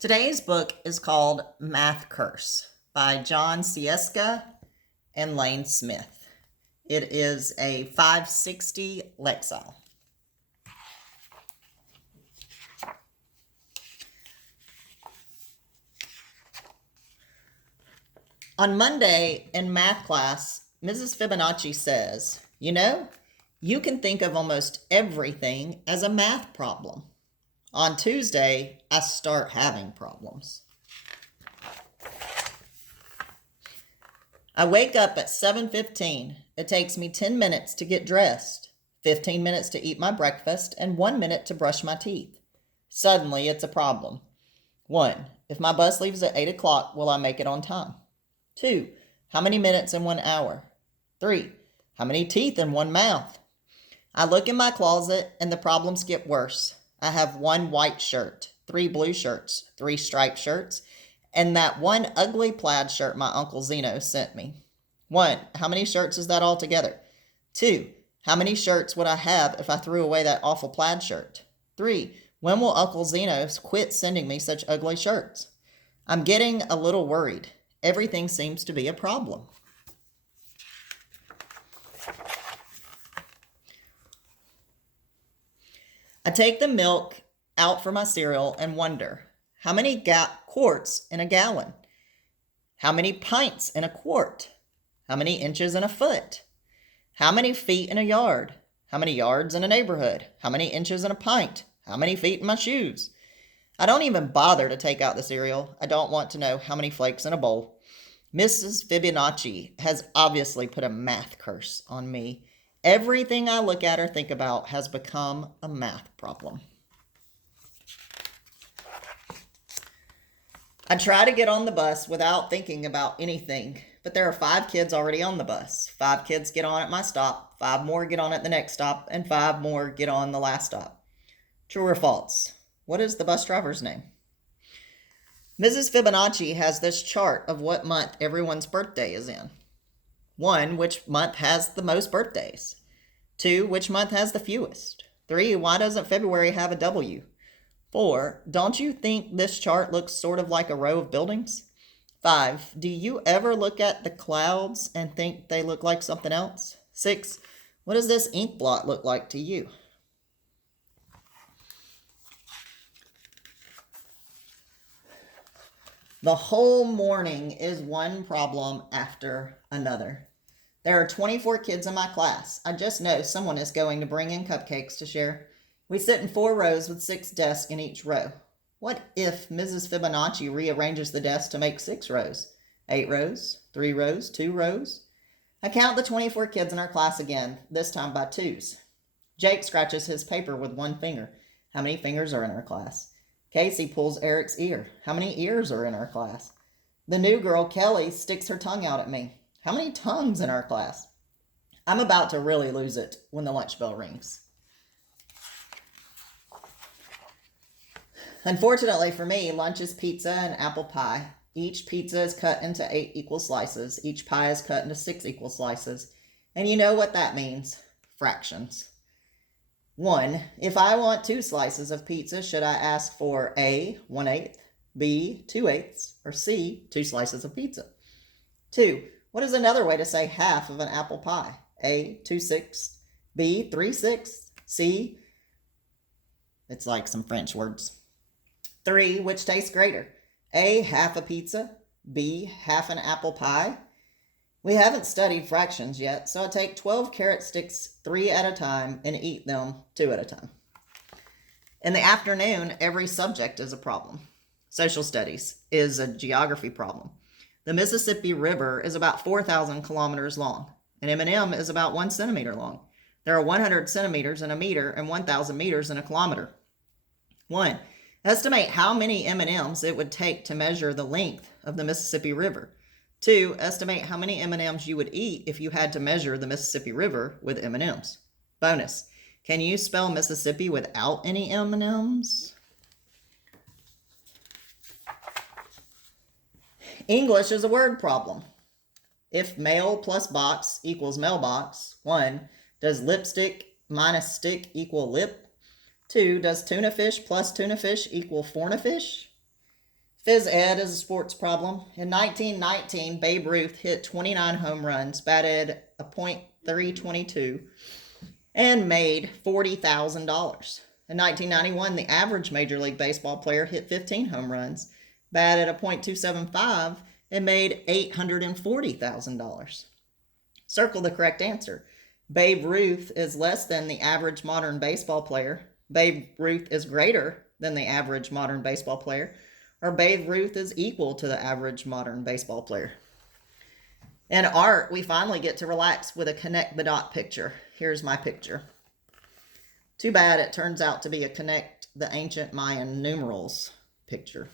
Today's book is called Math Curse by John Sieska and Lane Smith. It is a 560 Lexile. On Monday in math class, Mrs. Fibonacci says, you can think of almost everything as a math problem. On Tuesday, I start having problems. I wake up at 7:15. It takes me 10 minutes to get dressed, 15 minutes to eat my breakfast, and 1 minute to brush my teeth. Suddenly, it's a problem. 1. If my bus leaves at 8 o'clock, will I make it on time? 2. How many minutes in 1 hour? 3. How many teeth in one mouth? I look in my closet, and the problems get worse. I have 1 white shirt, 3 blue shirts, 3 striped shirts, and that 1 ugly plaid shirt my Uncle Zeno sent me. 1. How many shirts is that altogether? 2. How many shirts would I have if I threw away that awful plaid shirt? 3. When will Uncle Zeno quit sending me such ugly shirts? I'm getting a little worried. Everything seems to be a problem. I take the milk out for my cereal and wonder, how many quarts in a gallon? How many pints in a quart? How many inches in a foot? How many feet in a yard? How many yards in a neighborhood? How many inches in a pint? How many feet in my shoes? I don't even bother to take out the cereal. I don't want to know how many flakes in a bowl. Mrs. Fibonacci has obviously put a math curse on me. Everything I look at or think about has become a math problem. I try to get on the bus without thinking about anything, but there are 5 kids already on the bus. 5 kids get on at my stop, 5 more get on at the next stop, and 5 more get on the last stop. True or false? What is the bus driver's name? Mrs. Fibonacci has this chart of what month everyone's birthday is in. 1, which month has the most birthdays? 2, which month has the fewest? 3, why doesn't February have a W? 4, don't you think this chart looks sort of like a row of buildings? 5, do you ever look at the clouds and think they look like something else? 6, what does this ink blot look like to you? The whole morning is one problem after another. There are 24 kids in my class. I just know someone is going to bring in cupcakes to share. We sit in 4 rows with 6 desks in each row. What if Mrs. Fibonacci rearranges the desks to make 6 rows? 8 rows, 3 rows, 2 rows? I count the 24 kids in our class again, this time by 2s. Jake scratches his paper with 1 finger. How many fingers are in our class? Casey pulls Eric's ear. How many ears are in our class? The new girl, Kelly, sticks her tongue out at me. How many tongues in our class? I'm about to really lose it when the lunch bell rings. Unfortunately for me, lunch is pizza and apple pie. Each pizza is cut into 8 equal slices. Each pie is cut into 6 equal slices. And you know what that means. Fractions. 1. If I want 2 slices of pizza, should I ask for A, 1/8, B, 2/8, or C, 2 slices of pizza? 2. What is another way to say half of an apple pie? A, 2/6, B, 3/6, C, it's like some French words. 3. Which tastes greater? A, half a pizza, B, half an apple pie? We haven't studied fractions yet, so I take 12 carrot sticks 3 at a time and eat them 2 at a time. In the afternoon, every subject is a problem. Social studies is a geography problem. The Mississippi River is about 4,000 kilometers long. An M&M is about 1 centimeter long. There are 100 centimeters in a meter and 1,000 meters in a kilometer. 1. Estimate how many M&Ms it would take to measure the length of the Mississippi River. 2. Estimate how many M&Ms you would eat if you had to measure the Mississippi River with M&Ms. Bonus. Can you spell Mississippi without any M&Ms? English is a word problem. If mail plus box equals mailbox, 1. Does lipstick minus stick equal lip? 2. Does tuna fish plus tuna fish equal forna fish? Phys ed is a sports problem. In 1919, Babe Ruth hit 29 home runs, batted a .322, and made $40,000. In 1991, the average Major League Baseball player hit 15 home runs, batted a .275, and made $840,000. Circle the correct answer. Babe Ruth is less than the average modern baseball player. Babe Ruth is greater than the average modern baseball player. Or Babe Ruth is equal to the average modern baseball player. In art, we finally get to relax with a connect the dot picture. Here's my picture. Too bad it turns out to be a connect the ancient Mayan numerals picture.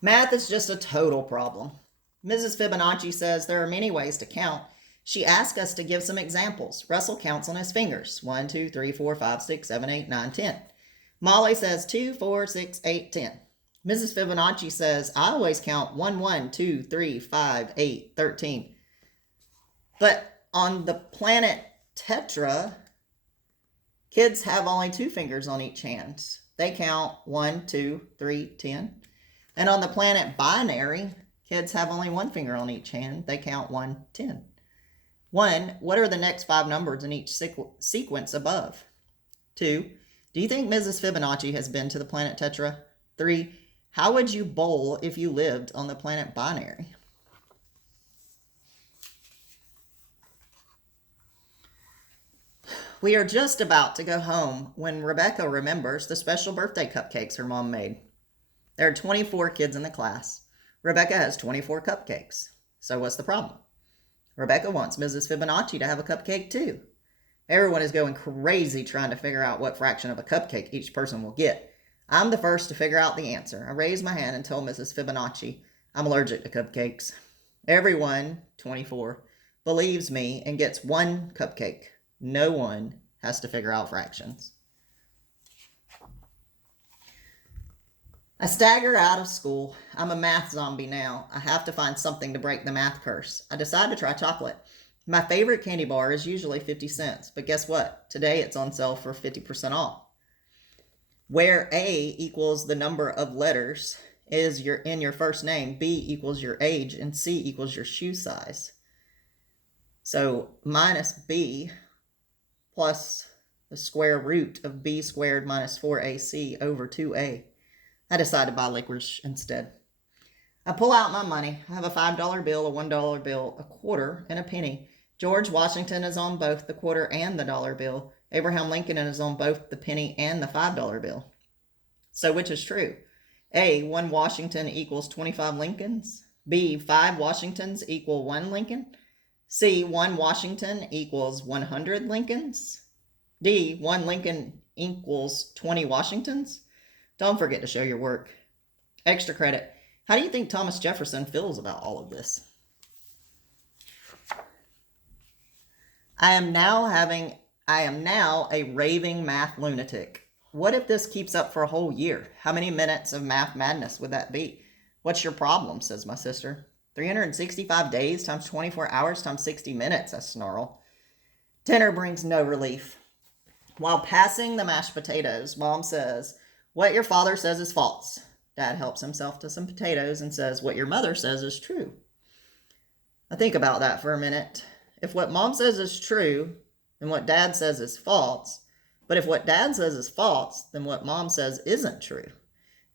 Math is just a total problem. Mrs. Fibonacci says there are many ways to count. She asked us to give some examples. Russell counts on his fingers. 1, 2, 3, 4, 5, 6, 7, 8, 9, 10. Molly says 2, 4, 6, 8, 10. Mrs. Fibonacci says, I always count 1, 1, 2, 3, 5, 8, 13. But on the planet Tetra, kids have only 2 fingers on each hand. They count 1, 2, 3, 10. And on the planet Binary, kids have only 1 finger on each hand. They count 1, 10. 1, what are the next 5 numbers in each sequence above? 2, do you think Mrs. Fibonacci has been to the planet Tetra? 3, how would you bowl if you lived on the planet Binary? We are just about to go home when Rebecca remembers the special birthday cupcakes her mom made. There are 24 kids in the class. Rebecca has 24 cupcakes. So what's the problem? Rebecca wants Mrs. Fibonacci to have a cupcake too. Everyone is going crazy trying to figure out what fraction of a cupcake each person will get. I'm the first to figure out the answer. I raise my hand and tell Mrs. Fibonacci I'm allergic to cupcakes. Everyone, 24, believes me and gets 1 cupcake. No one has to figure out fractions. I stagger out of school. I'm a math zombie now. I have to find something to break the math curse. I decide to try chocolate. My favorite candy bar is usually 50 cents, but guess what? Today it's on sale for 50% off. Where A equals the number of letters is in your first name, B equals your age, and C equals your shoe size. So minus B plus the square root of B squared minus 4AC over 2A. I decide to buy licorice instead. I pull out my money. I have a $5 bill, a $1 bill, a quarter, and a penny. George Washington is on both the quarter and the dollar bill. Abraham Lincoln is on both the penny and the $5 bill. So which is true? A, 1 Washington equals 25 Lincolns. B, 5 Washingtons equal 1 Lincoln. C, 1 Washington equals 100 Lincolns. D, 1 Lincoln equals 20 Washingtons. Don't forget to show your work. Extra credit. How do you think Thomas Jefferson feels about all of this? I am now a raving math lunatic. What if this keeps up for a whole year? How many minutes of math madness would that be? What's your problem, says my sister. 365 days times 24 hours times 60 minutes, I snarl. Dinner brings no relief. While passing the mashed potatoes, Mom says, what your father says is false. Dad helps himself to some potatoes and says, what your mother says is true. I think about that for a minute. If what Mom says is true, then what Dad says is false. But if what Dad says is false, then what Mom says isn't true.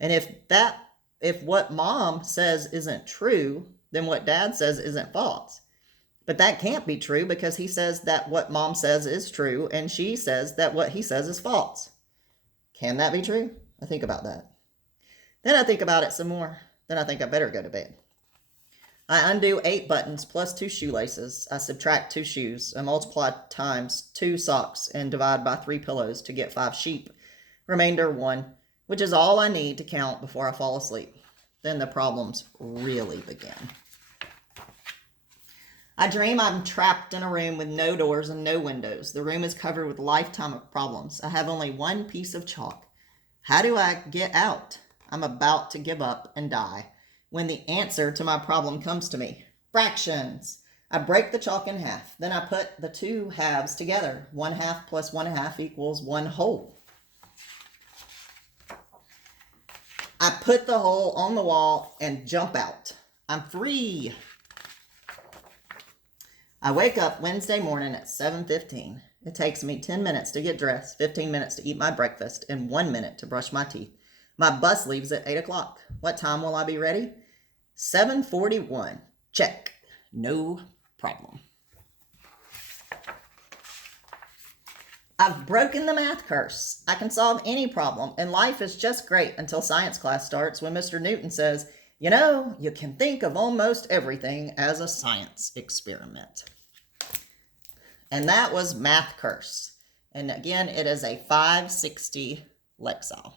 And if what Mom says isn't true, then what Dad says isn't false. But that can't be true because he says that what Mom says is true and she says that what he says is false. Can that be true? I think about that. Then I think about it some more. Then I think I better go to bed. I undo 8 buttons plus 2 shoelaces. I subtract 2 shoes. I multiply times 2 socks and divide by 3 pillows to get 5 sheep. Remainder 1, which is all I need to count before I fall asleep. Then the problems really begin. I dream I'm trapped in a room with no doors and no windows. The room is covered with a lifetime of problems. I have only 1 piece of chalk. How do I get out? I'm about to give up and die when the answer to my problem comes to me. Fractions. I break the chalk in half. Then I put the 2 halves together. 1 half plus 1 half equals 1 whole. I put the hole on the wall and jump out. I'm free. I wake up Wednesday morning at 7:15. It takes me 10 minutes to get dressed, 15 minutes to eat my breakfast, and 1 minute to brush my teeth. My bus leaves at 8 o'clock. What time will I be ready? 7:41. Check. No problem. I've broken the math curse. I can solve any problem, and life is just great until science class starts when Mr. Newton says, you know, you can think of almost everything as a science experiment. And that was Math Curse. And again, it is a 560 Lexile.